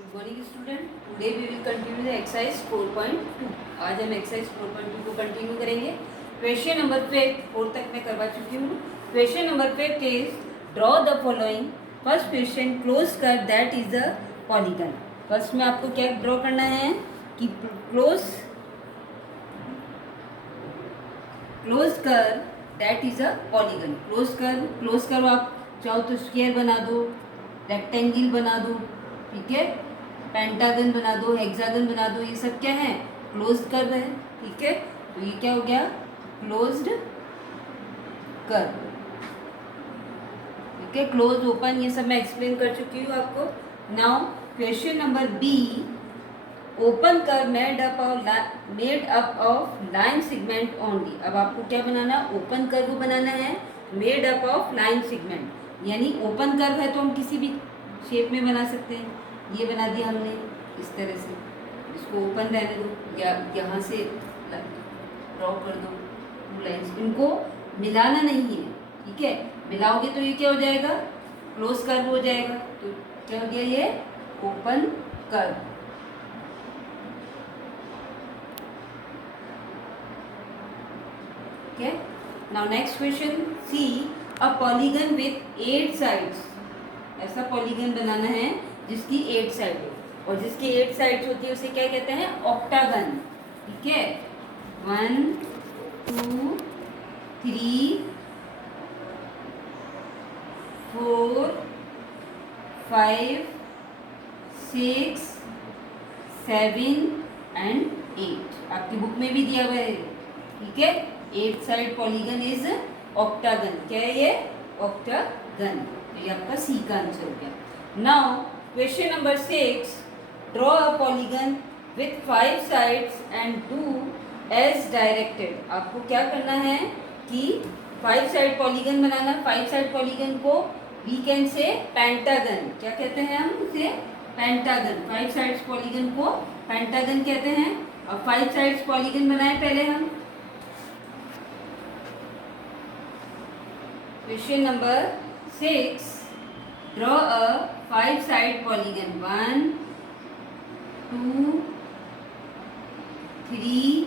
Good morning student, today we will continue the exercise 4.2। आज हम exercise 4.2 को continue करेंगे। क्वेश्चन नंबर 5 4 तक मैं करवा चुकी हूँ। Question number 5 is draw the following. First question close कर that is the polygon. First में आपको क्या ड्रॉ करना है कि क्लोज कर that is a polygon. Close करो। आप चाहो तो स्क्वायर बना दो, रेक्टेंगल बना दो, ठीक है, पेंटागन बना दो, हेक्सागन बना दो। ये सब क्या है, क्लोज कर रहे हैं, ठीक है। तो ये क्या हो गया, क्लोज्ड कर, ठीक है। क्लोज, ओपन, ये सब मैं एक्सप्लेन कर चुकी हूँ आपको। Now question number B, open कर made up of line segment only. अब आपको क्या बनाना, ओपन कर्व बनाना है, made up of line segment. यानी ओपन कर्व है तो हम किसी भी शेप में बना सकते हैं। ये बना दिया हमने इस तरह से, इसको ओपन रहने दो, या यहाँ से ड्रॉ कर दो टू लाइन्स। इनको मिलाना नहीं है, ठीक है। मिलाओगे तो ये क्या हो जाएगा, क्लोज कर्व हो जाएगा। तो क्या हो गया, ये open curve. Okay. Now next question, see a polygon with 8 sides। ऐसा पॉलीगन बनाना है जिसकी 8 साइड हो, और जिसकी 8 साइड्स होती है उसे क्या कहते हैं, ऑक्टागन, ठीक है। 1 2 3 4 5 6 7 एंड 8। आपकी बुक में भी दिया हुआ है, ठीक है। 8 साइड पॉलीगन इज ऑक्टागन। क्या है ये, ऑक्टागन। तो ये आपका सी का आंसर हो गया। Now question number 6, draw a polygon with 5 sides and do as directed. आपको क्या करना है कि 5 साइड पॉलीगन बनाना। 5 साइड पॉलीगन को वी कैन से पेंटागन। क्या कहते हैं हम उसे, पेंटागन। 5 साइड्स पॉलीगन को पेंटागन कहते हैं। अब 5 साइड्स पॉलीगन बनाए पहले हम। Question number 6, draw a 5 side polygon. 1 2 3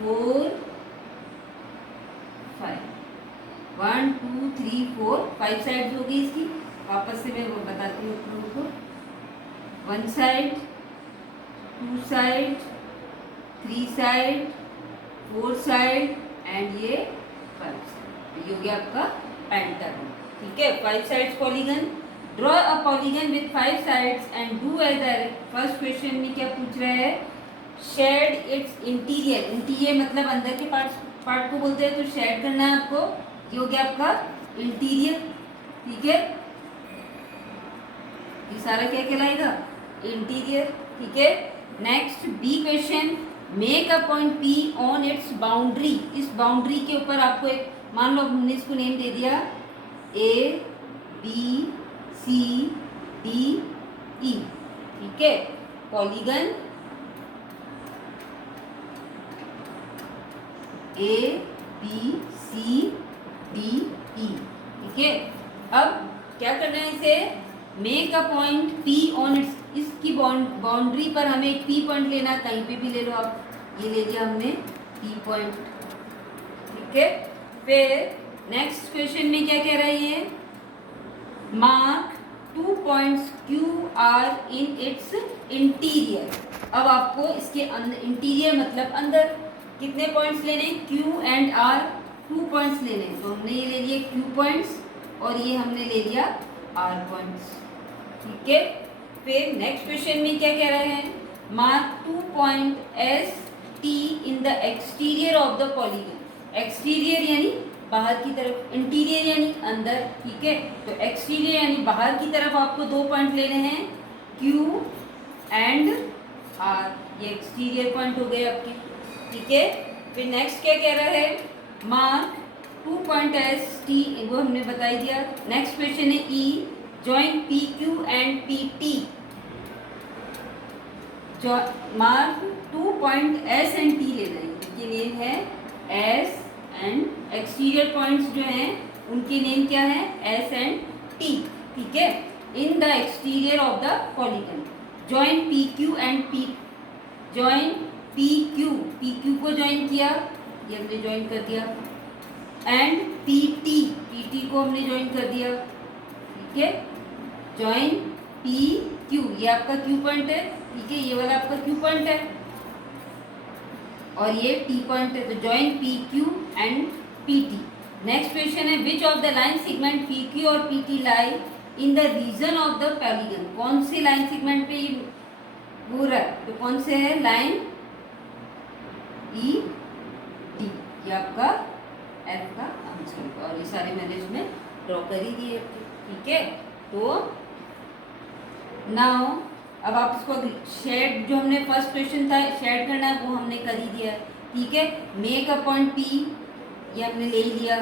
4 5। 1 2 3 4 5 sides हो गई इसकी। वापस से मैं वो बताती हूँ आप लोगों को। 1 side, 2 side, 3 side, 4 side and ये 5 साइड। ये हो गया आपका पेंटागन, ठीक है। 5 sides polygon. Draw a polygon with 5 sides and do as directed. First question में क्या पूछ रहा है, शेड इट्स इंटीरियर। इंटीरियर मतलब अंदर के पार्ट को बोलते हैं, तो शेड करना है आपको। ये हो गया आपका इंटीरियर, ठीक है। ये सारा क्या कहलाएगा, इंटीरियर, ठीक है। Next B question, make a point P on its boundary. इस बाउंड्री के ऊपर आपको एक, मान लो हमने इसको नेम दे दिया ए बी सी डी ई, ठीक है। Polygon A B C D E, ठीक है। अब क्या करना है इसे, make a point P on its. इसकी बाउंड्री पर हमें एक पी पॉइंट लेना, कहीं पे भी ले लो आप। ये ले लिया हमने पी पॉइंट, ठीक है। फिर नेक्स्ट क्वेश्चन में क्या कह रहा है ये, mark 2 points Q R in its interior. अब आपको इसके अंदर, इंटीरियर मतलब अंदर, कितने पॉइंट्स लेने, क्यू एंड आर, 2 पॉइंट्स लेने। तो हमने ये ले लिए क्यू पॉइंट्स और ये हमने ले लिया आर पॉइंट्स, ठीक है। फिर नेक्स्ट क्वेश्चन में क्या कह रहे हैं, mark 2 point S T in the exterior of the polygon. Exterior यानी बाहर की तरफ, इंटीरियर यानी अंदर, ठीक है। तो एक्सटीरियर यानी बाहर की तरफ आपको 2 पॉइंट लेने हैं, क्यू एंड आर। ये एक्सटीरियर पॉइंट हो गए आपके, ठीक है। फिर नेक्स्ट क्या कह रहा है, मार्क 2 पॉइंट एस टी, वो हमने बता दिया। नेक्स्ट क्वेश्चन है E, join P Q and P T. Mark 2 point S and T लेना है। इनकी नेम है एस एंड एक्सटीरियर पॉइंट्स जो हैं उनकी नेम क्या है, एस एंड टी, ठीक है। In the exterior of the polygon. Join P Q and join P Q को ज्वाइन किया, ये हमने ज्वाइन कर दिया, एंड पी टी को हमने ज्वाइन कर दिया। ठीक है, ज्वाइन पी क्यू, ये आपका क्यू पॉइंट है। ठीक है, ये वाला आपका क्यू पॉइंट है और ये टी पॉइंट है। तो join P Q and P T. Next question है, which of the line segment P Q और P T lie in the region of the polygon. कौन सी लाइन सेगमेंट पे हो रहा है, तो कौन से है, लाइन ई डी, ये आपका एफ का आंसर होगा। और ये सारे मैंने इसमें ड्रॉ कर ही दिए। ठीक है, तो नाउ अब आप इसको शेड, जो हमने फर्स्ट क्वेश्चन था शेड करना है, वो हमने कर ही दिया है। ठीक है, मेक अ पॉइंट पी, ये हमने ले ही लिया,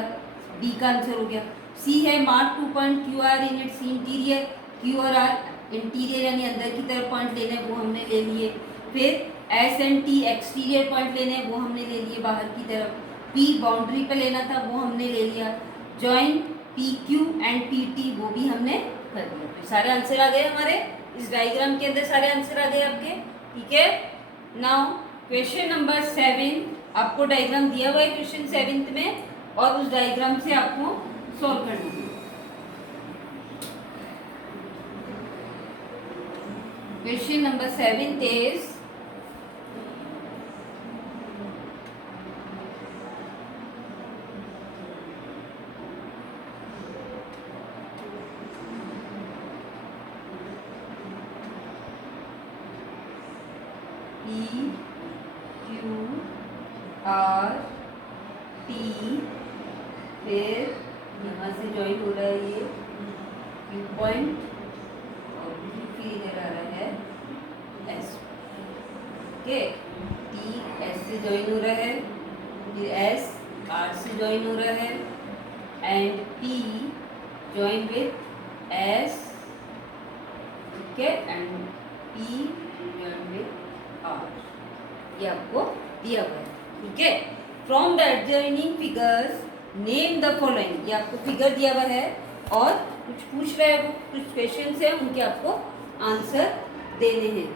बी का आंसर हो गया। सी है mark 2 point Q R in its interior, Q और आर इंटीरियर यानी अंदर की तरफ पॉइंट लेने, वो हमने ले लिए। फिर S and T exterior point लेने, वो हमने ले लिए बाहर की तरफ। पी बाउंड्री पे लेना था, वो हमने ले लिया। Join P Q and P T, वो भी हमने कर दिया। तो सारे आंसर आ गए हमारे इस डायग्राम के अंदर, सारे आंसर आ गए आपके। ठीक है, नाउ क्वेश्चन नंबर 7, आपको डायग्राम दिया हुआ है क्वेश्चन 7 में, और उस डायग्राम से आपको सॉल्व करना है। Question number 7 is P Q R T, फिर यहाँ से ज्वाइन हो रहा है ये Q पॉइंट, और फिर इधर आ रहा है S। ओके, T S से ज्वाइन हो रहा है, फिर S R से ज्वाइन हो रहा है, and P join with S। ठीक है, and P join with R, ये आपको दिया हुआ है। ठीक है, from the adjoining figures name the following, ये आपको फिगर दिया हुआ है और कुछ पूछ रहा है, वो कुछ क्वेश्चन है, उनके आपको आंसर देने हैं।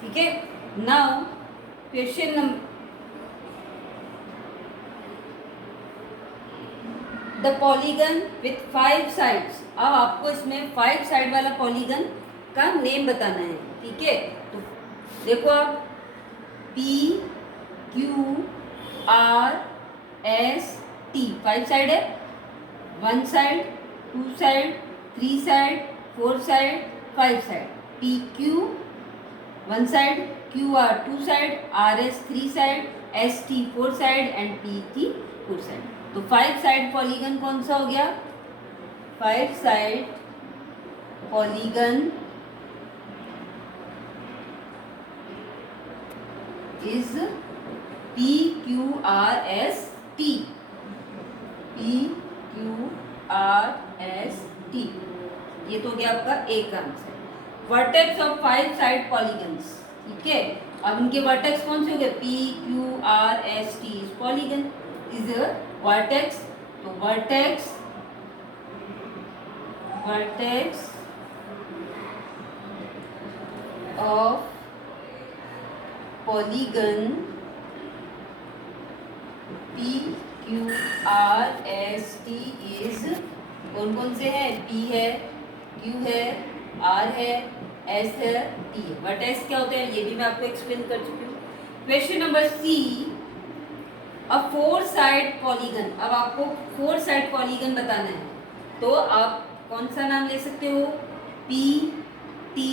ठीक है, now question number, the polygon with 5 sides. अब आपको इसमें 5 साइड वाला पॉलीगन का नेम बताना है। ठीक है, तो देखो आप, P Q R S T 5 side है, 1 side, 2 side, 3 side, 4 side, 5 side. P Q 1 side, Q R 2 side, R S 3 side, S T 4 side and P T 4 side. तो 5 साइड पॉलीगन कौन सा हो गया, 5 side polygon is P Q R S T, P Q R S T, ये तो हो गया आपका एक answer. Vertex of 5 side polygons. ठीक है, अब इनके वर्टेक्स कौन से हो गए, P Q R S T is polygon, is vertex. तो vertex of polygon P Q R S T is, कौन कौन से हैं, P है, Q है, R है, S है, T है। वर्टेक्स क्या होते हैं, ये भी मैं आपको एक्सप्लेन कर चुकी हूँ। क्वेश्चन नंबर C, अ 4 साइड पॉलीगन। अब आपको 4 साइड पॉलीगन बताना है, तो आप कौन सा नाम ले सकते हो, P T,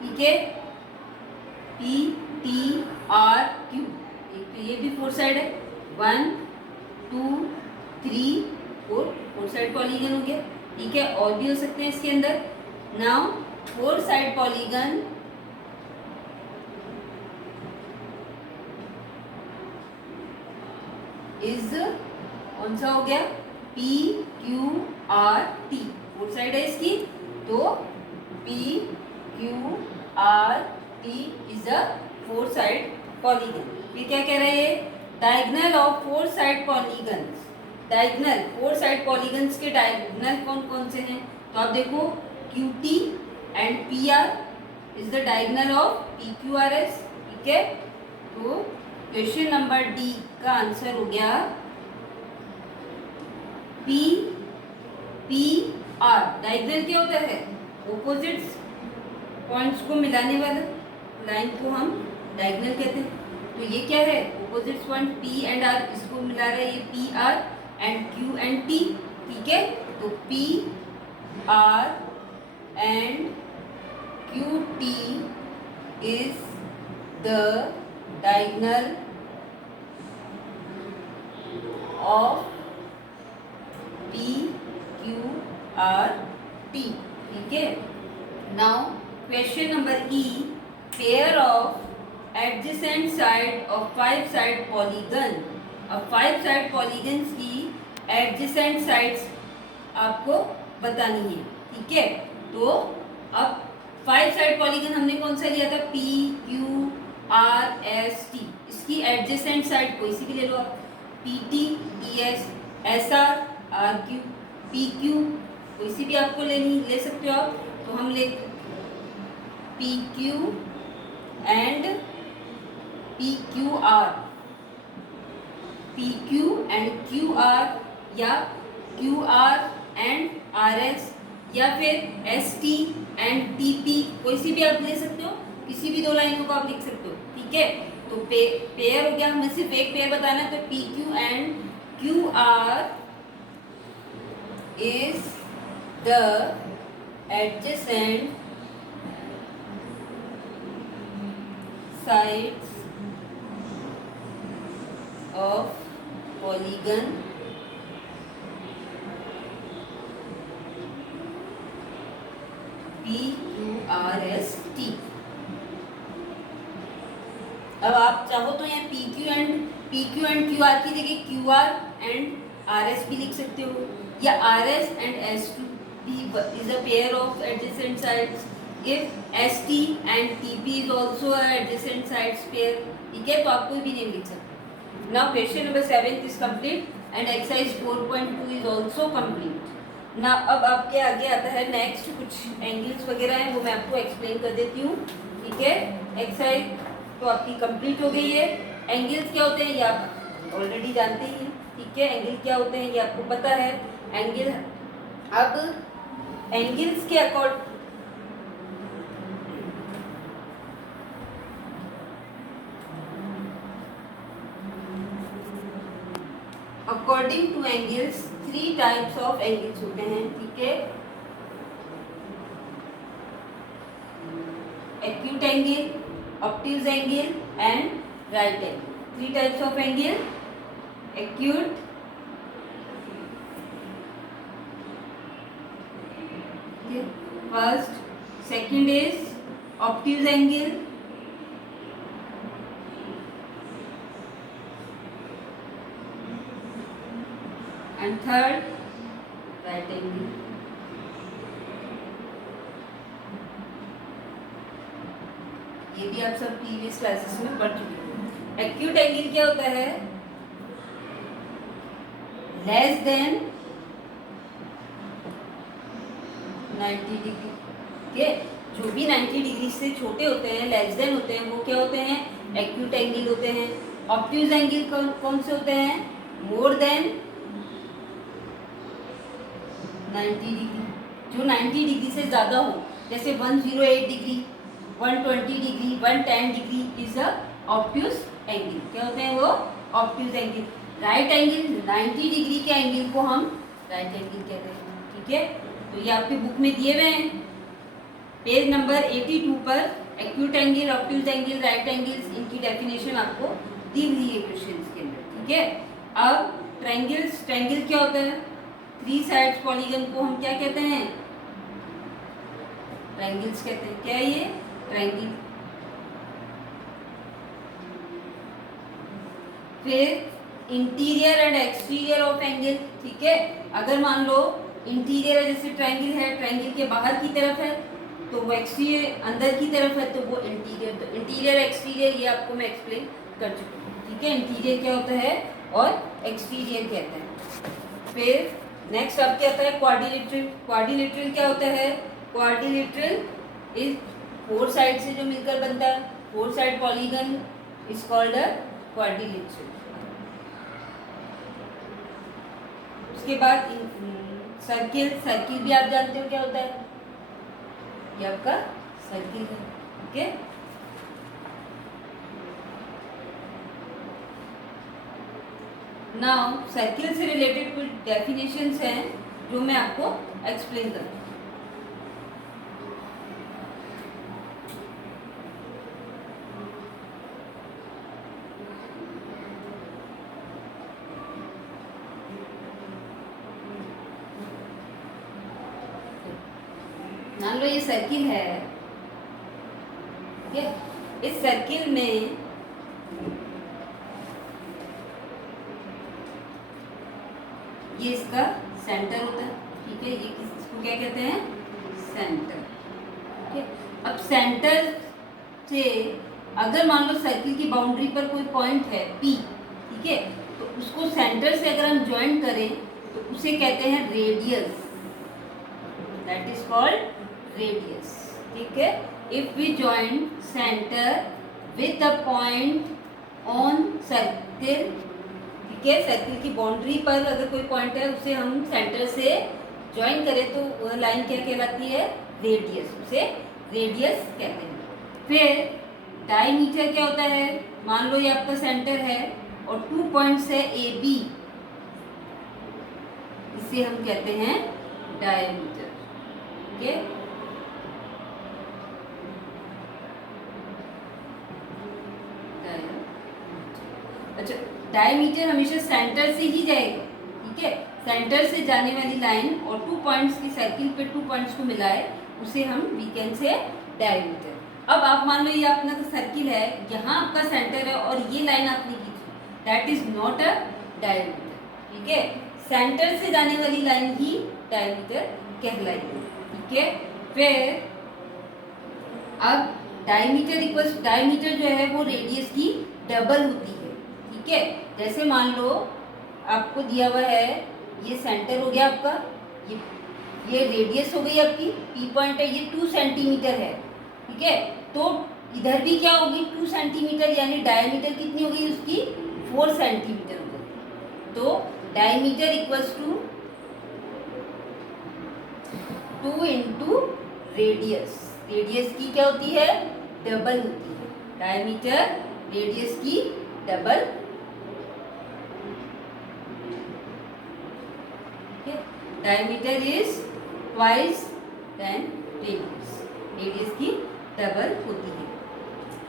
ठीक है, P T R Q, एक तो ये भी 4 साइड है, 1 2 3 4 साइड पॉलीगन हो गया। ठीक है, और भी हो सकते हैं इसके अंदर। नाउ 4 साइड पॉलीगन इज, कौन सा हो गया, P Q R T, 4 side है इसकी, तो P Q R T is a 4 side polygon. फिर क्या कह रहे हैं, diagonal of 4 side polygons. Diagonal 4 side polygons के डायगोनल कौन कौन से हैं, तो आप देखो QT and PR is the diagonal of PQRS. ठीक है, तो क्वेश्चन नंबर डी का आंसर हो गया PR। डायगोनल क्या होता है? ऑपोजिट्स पॉइंट्स को मिलाने वाला लाइन को हम डायगोनल कहते हैं। तो ये क्या है? Opposites point P and R, इसको मिला रहा है ये PR and Q and T। ठीक है, तो PR and QT is the diagonal of PQRT। ठीक है, now question number E, pair of adjacent side of 5 side polygon. अब 5 साइड पॉलीगन्स की एडजेसेंट साइड्स आपको बतानी है। ठीक है, तो अब 5 साइड पॉलीगन हमने कौन सा लिया था? PQRST। इसकी एडजेसेंट साइड कोई सी भी ले लो आप, PT, TS, SR, RQ, PQ, कोई सी भी आपको ले सकते हो आप। तो हम ले PQ and PQR, PQ and QR, या QR एंड RS, या फिर ST एंड TP, कोई सी भी आप ले सकते हो। किसी भी दो लाइनों को आप लिख सकते हो। ठीक है, तो पेयर हो गया, हमें सिर्फ एक पेयर बताना है। तो PQ and QR is the adjacent sides of polygon PQRST। अब आप चाहो तो यहाँ PQ एंड QR की जगह QR एंड RS भी लिख सकते हो, या RS and S2 is a pair of adjacent sides if ST and TP is also a adjacent sides pair। ठीक है, तो आप कोई भी नेम लिख सकते हो। Now question number 7 is complete and exercise 4.2 is also complete। ना अब आपके आगे आता है नेक्स्ट कुछ एंगल्स वगैरह हैं, वो मैं आपको एक्सप्लेन कर देती हूँ। ठीक है, एक्सरसाइज तो आपकी कंप्लीट हो गई है। एंगल्स क्या होते हैं ये आप ऑलरेडी जानते ही हैं। ठीक है, एंगल क्या होते हैं ये आपको पता है। एंगल, अब एंगल्स के according two angles 3 types of angles होते हैं। ठीक है, acute angle, obtuse angle and right angle. 3 types of angle, acute, first, second is obtuse angle, and third right angle. ये भी आप सब प्रीवियस क्लासेस में पढ़ चुके हैं। एक्यूट एंगल क्या होता है? लेस देन 90 डिग्री के, जो भी 90 डिग्री से छोटे होते हैं, लेस देन होते हैं, वो क्या होते हैं? एक्यूट एंगल होते हैं। ऑब्ट्यूज एंगल कौन से होते हैं? मोर देन 90 डिग्री, जो 90 डिग्री से ज़्यादा हो, जैसे 108 degree, 120 degree, 110 degree is a obtuse angle. क्या होते हैं वो? Obtuse angle. Right angle, 90 degree के एंगल को हम राइट एंगल कहते हैं। ठीक है, तो ये आपकी बुक में दिए हुए हैं पेज नंबर 82 पर। Acute angle, obtuse angle, right angles, इनकी डेफिनेशन आपको दी हुई है क्वेश्चन के अंदर। ठीक है, अब ट्रायंगल्स, ट्रायंगल क्या होता है? 3 साइड्स पॉलीगन को हम क्या कहते हैं? ट्रायंगल्स कहते हैं। क्या है ये? ट्रायंगल। फिर interior and exterior of angle. ठीक है, अगर मान लो इंटीरियर है, जैसे ट्रायंगल है, ट्रायंगल के बाहर की तरफ है, तो वो एक्सटीरियर अंदर की तरफ है, तो वो इंटीरियर। तो इंटीरियर एक्सटीरियर ये आपको मैं एक्सप्लेन कर चुकी हूँ। ठीक है, इंटीरियर क्या होता है और एक्सटीरियर क्या होता है। फिर नेक्स्ट अब क्या आता है? क्वाड्रिलेटरल। क्वाड्रिलेटरल क्या होता है? क्वाड्रिलेटरल इज 4 साइड से जो मिलकर बनता है, 4 side polygon is called a quadrilateral. उसके बाद सर्किल, सर्किल भी आप जानते हो क्या होता है, ये आपका सर्किल है। ओके, नाउ सर्किल से रिलेटेड कुछ डेफिनेशंस हैं जो मैं आपको एक्सप्लेन करूँ। मान लो ये सर्किल है, ठीक है, इस सर्किल में ये इसका सेंटर होता है, ठीक है, ये इसको क्या कहते हैं, सेंटर। ठीक है, अब सेंटर से अगर मान लो सर्किल की बाउंड्री पर कोई पॉइंट है P, ठीक है, तो उसको सेंटर से अगर हम ज्वाइन करें तो उसे कहते हैं radius, that is called radius. ठीक है, if we join centre with a point on circle, ठीक है, सर्किल की बाउंड्री पर अगर कोई पॉइंट है उसे हम सेंटर से ज्वाइन करें तो वह लाइन क्या कहलाती है, रेडियस, उसे रेडियस कहते हैं। फिर डायमीटर क्या होता है, मान लो ये आपका सेंटर है और 2 पॉइंट्स है ए बी, इसे हम कहते हैं डायमीटर। ठीक है, अच्छा, डायमीटर हमेशा सेंटर से ही जाएगा, ठीक है, सेंटर से जाने वाली लाइन और 2 पॉइंट्स की सर्किल पे 2 पॉइंट्स को मिलाए उसे हम वीकेंड से डायमीटर। अब आप मान लो ये अपना सर्किल है, यहाँ आपका सेंटर है और ये लाइन आपने खींची, that is not a diameter. ठीक है, सेंटर से जाने वाली लाइन ही डायमीटर कहलाएगी। ठीक है, फिर अब डायमीटर इक्वल्स, डायमीटर जो है वो रेडियस की डबल होती है। ठीक है, जैसे मान लो आपको दिया हुआ है ये सेंटर हो गया आपका, ये रेडियस हो गई आपकी, P पॉइंट है, ये 2 सेंटीमीटर है। ठीक है, तो इधर भी क्या होगी 2 सेंटीमीटर, यानी डायमीटर कितनी होगी उसकी 4 सेंटीमीटर हो गई। तो diameter equals to 2 into radius, radius की क्या होती है, डबल होती है, डायमीटर रेडियस की double. Diameter is twice than radius, radius की डबल होती है।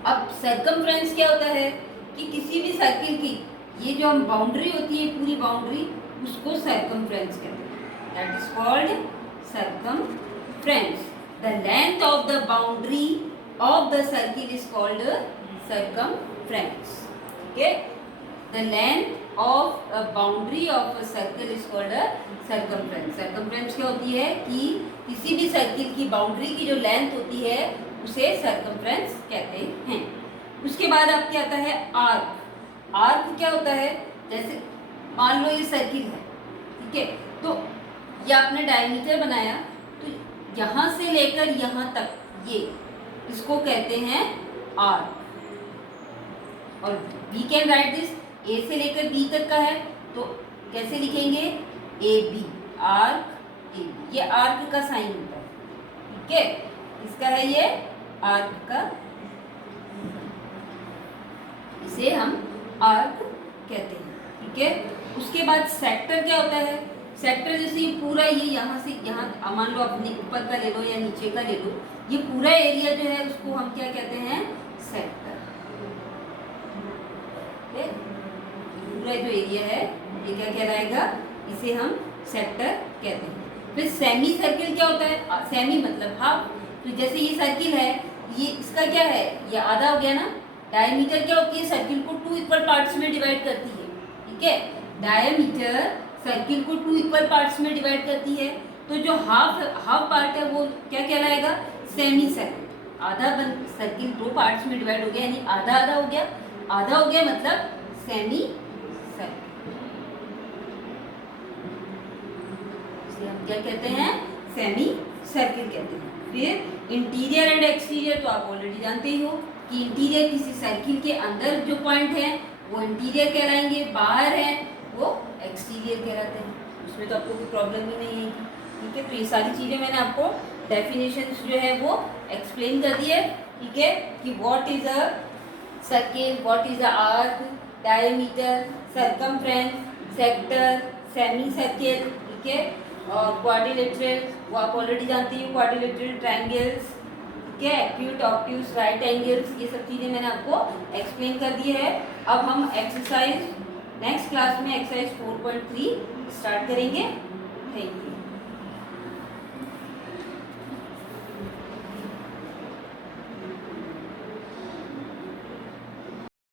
अब सरकमफ्रेंस क्या होता है कि किसी भी सर्किल की ये जो हम बाउंड्री होती है, पूरी बाउंड्री, उसको सरकमफ्रेंस कहते हैं, that is called circumference. The length of the boundary of the circle is called circumference. Okay, the length of a boundary of a circle is called a circumference. Circumference क्या होती है कि किसी भी circle की boundary की जो length होती है उसे circumference कहते हैं। उसके बाद आपके आता है आर्क। आर्क क्या होता है, जैसे मान लो ये सर्किल है, ठीक है, तो ये आपने डायमीटर बनाया, तो यहाँ से लेकर यहाँ तक ये, इसको कहते हैं आर्क। और we can write this, A से लेकर बी तक का है तो कैसे लिखेंगे, A B, arc A B, ये आर्क का साइन होता है। ठीक है, इसका है ये आर्क का, इसे हम आर्क कहते हैं। ठीक है, उसके बाद सेक्टर क्या होता है, सेक्टर जैसे ये पूरा, ये यहाँ से यहाँ मान लो अपने ऊपर का ले लो या नीचे का ले लो, ये पूरा एरिया जो है उसको हम क्या कहते हैं, सेक्टर। पूरा जो एरिया है ये क्या कहलाएगा, इसे हम सेक्टर कहते हैं। फिर सेमी सर्किल क्या होता है, सेमी मतलब हाफ। तो जैसे ये सर्किल है, ये इसका क्या है, ये आधा हो गया ना। डायमीटर क्या होती है, सर्किल को 2 इक्वल पार्ट्स में डिवाइड करती है। ठीक है, डायमीटर सर्किल को 2 इक्वल पार्ट्स में डिवाइड करती है, तो जो हाफ पार्ट है वो क्या कहलाएगा, सेमी सर्किल। आधा सर्किल 2 पार्ट्स में डिवाइड हो गया, यानी आधा आधा हो गया, आधा हो गया मतलब सेमी सर्किल। इसे हम क्या कहते हैं, सेमी सर्किल कहते हैं। फिर इंटीरियर एंड एक्सटीरियर तो आप ऑलरेडी जानते ही हो कि इंटीरियर किसी सर्किल के अंदर जो पॉइंट है वो इंटीरियर कहलाएंगे, बाहर है वो एक्सटीरियर कहलाते हैं। उसमें तो आपको कोई प्रॉब्लम ही नहीं है। ठीक है, तो ये सारी चीज़ें मैंने आपको डेफिनेशन जो है वो एक्सप्लेन कर दी है। ठीक है, कि what is a circle, what is a arc, diameter, circumference, sector, semi circle, ठीक है, और क्वाड्रिलेटरल वो आप ऑलरेडी जानते हो, क्वाड्रिलेटरल ट्रायंगल्स, ठीक है, एक्यूट, ऑब्ट्यूज, राइट एंगल्स, ये सब चीज़ें मैंने आपको एक्सप्लेन कर दी है। अब हम एक्सरसाइज नेक्स्ट क्लास में एक्सरसाइज 4.3 स्टार्ट करेंगे। Thank you.